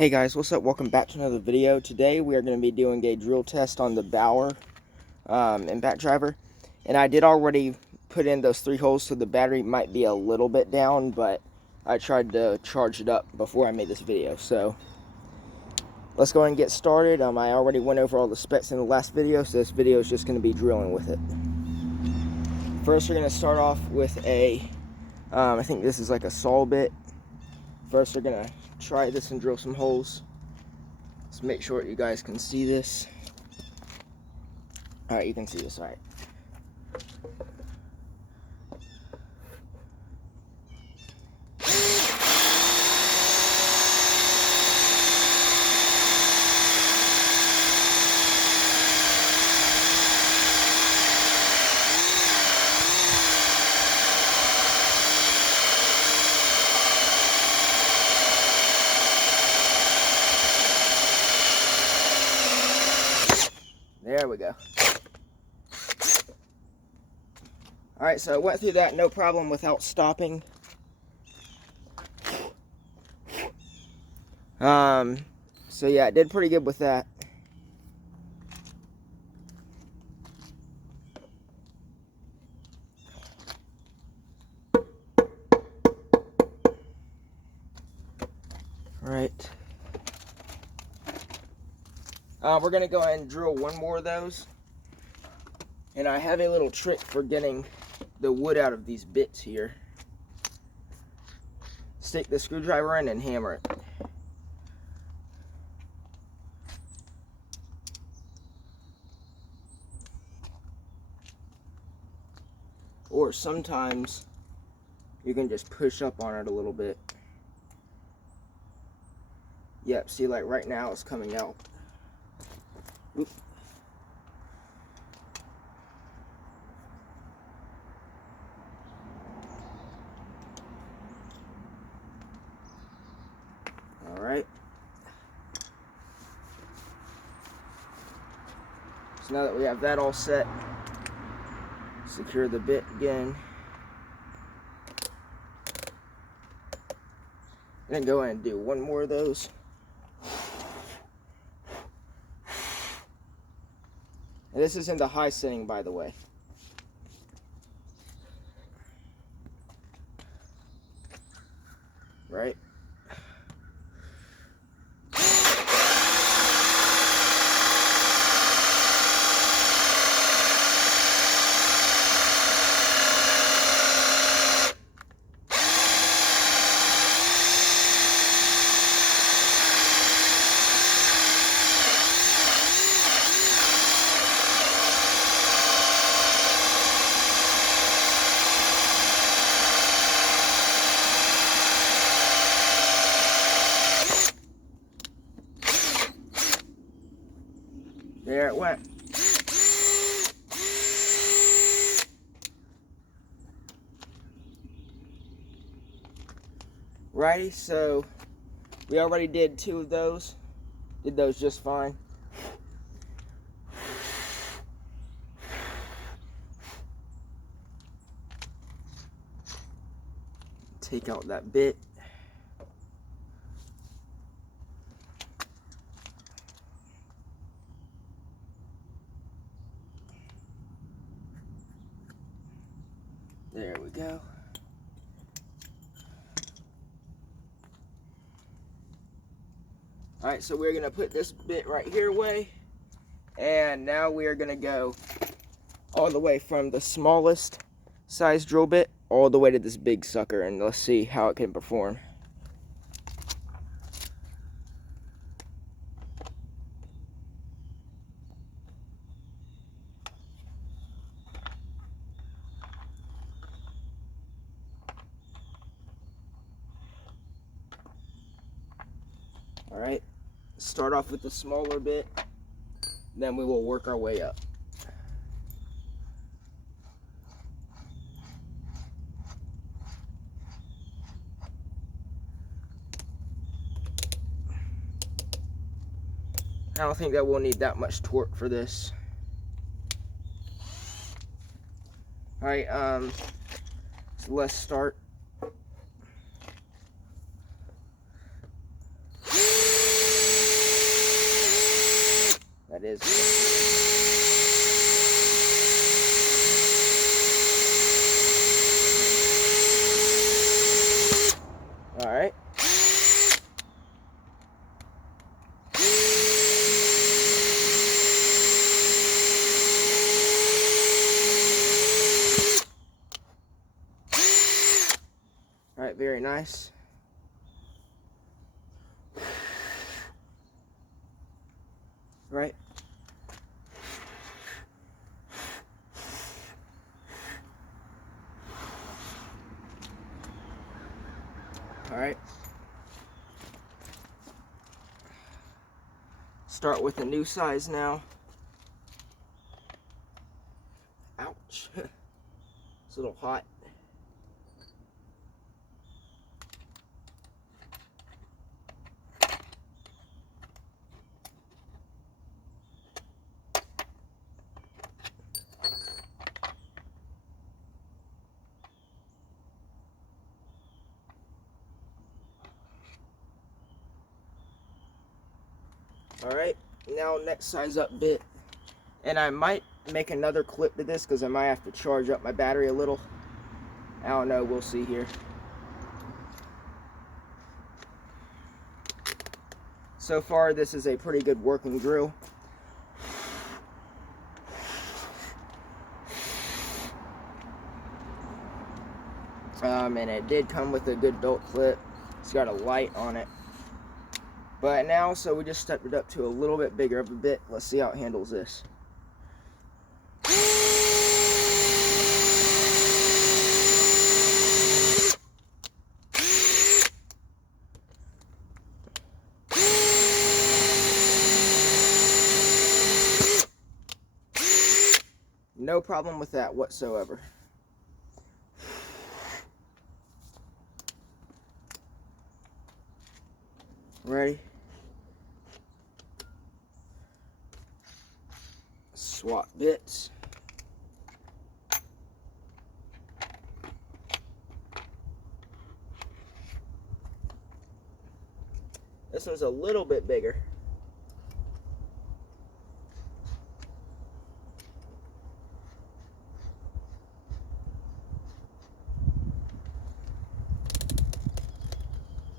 Hey guys, what's up? Welcome back to another video. Today we are going to be doing a drill test on the baur impact driver. And I did already put in those 3 holes, so the battery might be a little bit down, but I tried to charge it up before I made this video. So let's go ahead and get started. I already went over all the specs in the last video, so this video is just going to be drilling with it. First we're going to start off with a, I think this is like a saw bit. First we're going to try this and drill some holes. Let's make sure you guys can see this. Alright, you can see this, alright. There we go. Alright, so I went through that no problem without stopping. So yeah, I did pretty good with that. Alright. We're going to go ahead and drill one more of those. And I have a little trick for getting the wood out of these bits here. Stick the screwdriver in and hammer it. Or sometimes you can just push up on it a little bit. Yep, see, like right now it's coming out. Oop. Alright. So now that we have that all set, secure the bit again. And then go ahead and do one more of those. And this is in the high setting, by the way. Right? There it went. Righty, so we already did 2 of those. Did those just fine. Take out that bit. There we go. Alright, so we're going to put this bit right here away. And now we are going to go all the way from the smallest size drill bit all the way to this big sucker. And let's see how it can perform. Alright, start off with the smaller bit, then we will work our way up. I don't think that we'll need that much torque for this. Alright, so let's start. That is. All right. All right, very nice. Right. All right. Start with a new size now. Ouch. It's a little hot. All right, now next size up bit, and I might make another clip to this because I might have to charge up my battery a little. I don't know, we'll see here. So far, this is a pretty good working drill. And it did come with a good belt clip. It's got a light on it. But now, so we just stepped it up to a little bit bigger of a bit. Let's see how it handles this. No problem with that whatsoever. Ready? Swap bits. This one's a little bit bigger.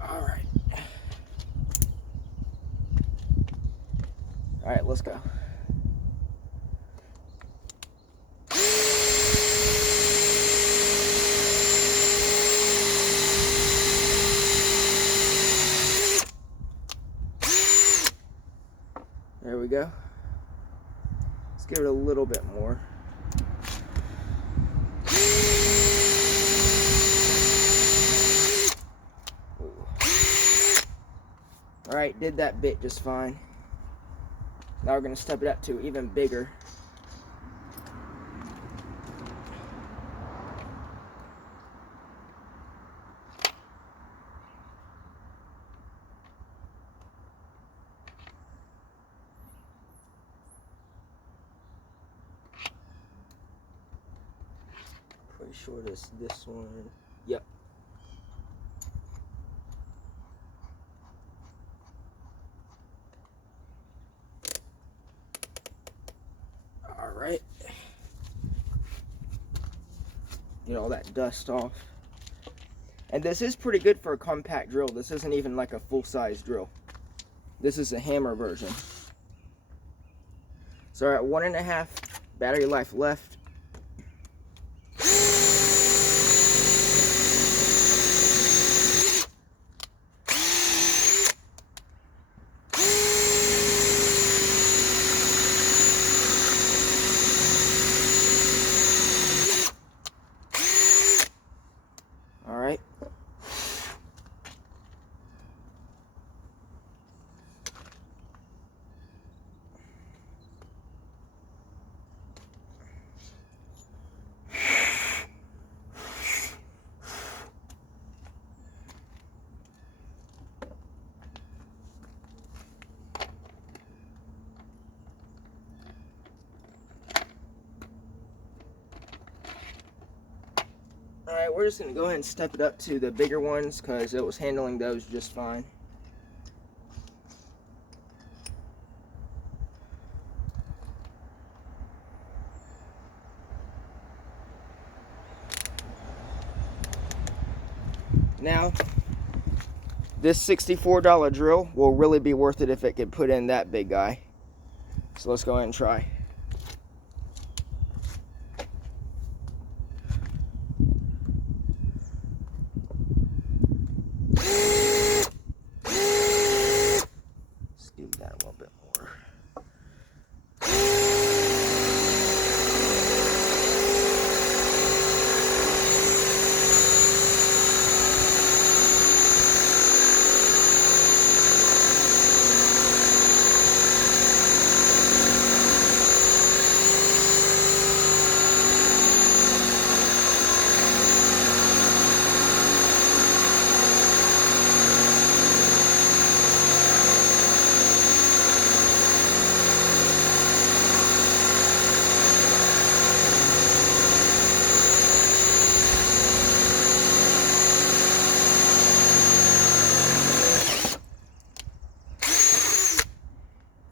All right. All right, let's go. There we go. Let's give it a little bit more. All right, did that bit just fine. Now we're going to step it up to even bigger. Pretty sure this one. Yep. All right. Get all that dust off. And this is pretty good for a compact drill. This isn't even like a full-size drill. This is a hammer version. So we're at 1.5 battery life left. All right. Alright, we're just going to go ahead and step it up to the bigger ones because it was handling those just fine. Now, this $64 drill will really be worth it if it could put in that big guy. So let's go ahead and try. Let's do that a little bit more.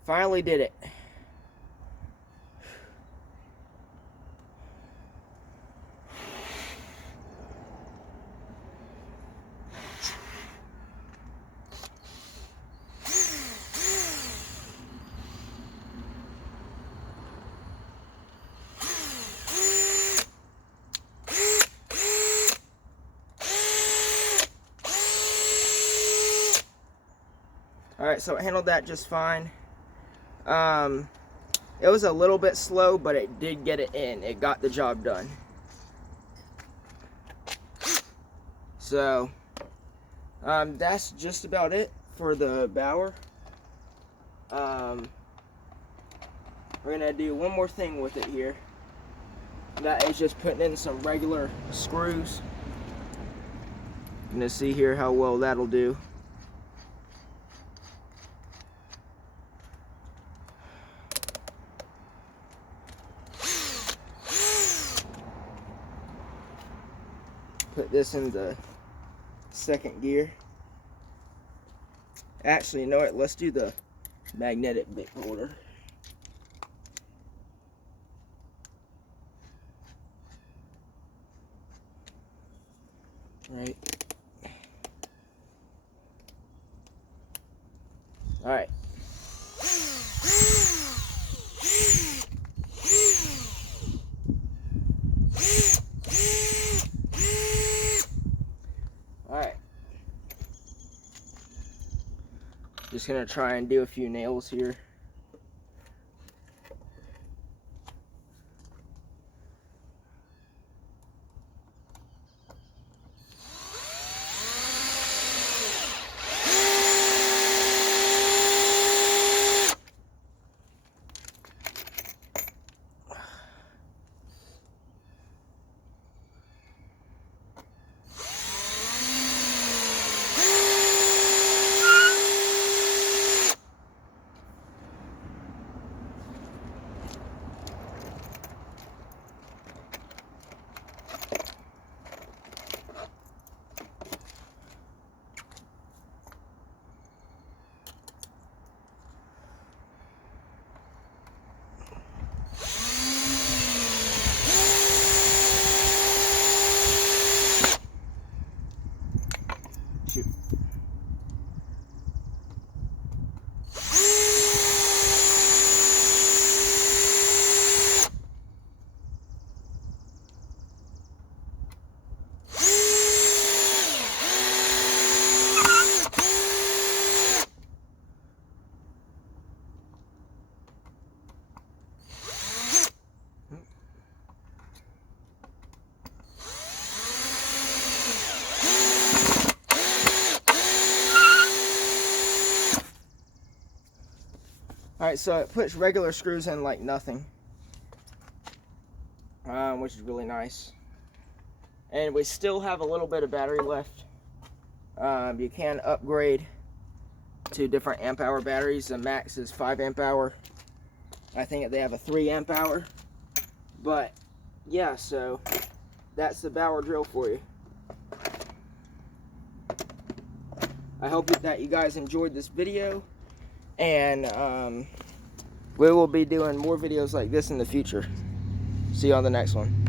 Finally did it. Alright, so it handled that just fine. It was a little bit slow, but it did get it in. It got the job done. So, that's just about it for the baur. We're gonna do one more thing with it here. That is just putting in some regular screws. You're gonna see here how well that'll do. Put this in the second gear. Actually, you know what? Let's do the magnetic bit holder. Right. All right. Just gonna try and do a few nails here. Shoot. Alright, so it puts regular screws in like nothing, which is really nice. And we still have a little bit of battery left. You can upgrade to different amp hour batteries. The max is 5 amp hour. I think they have a 3 amp hour. But yeah, so that's the baur drill for you. I hope that you guys enjoyed this video, and we will be doing more videos like this in the future. See you on the next one.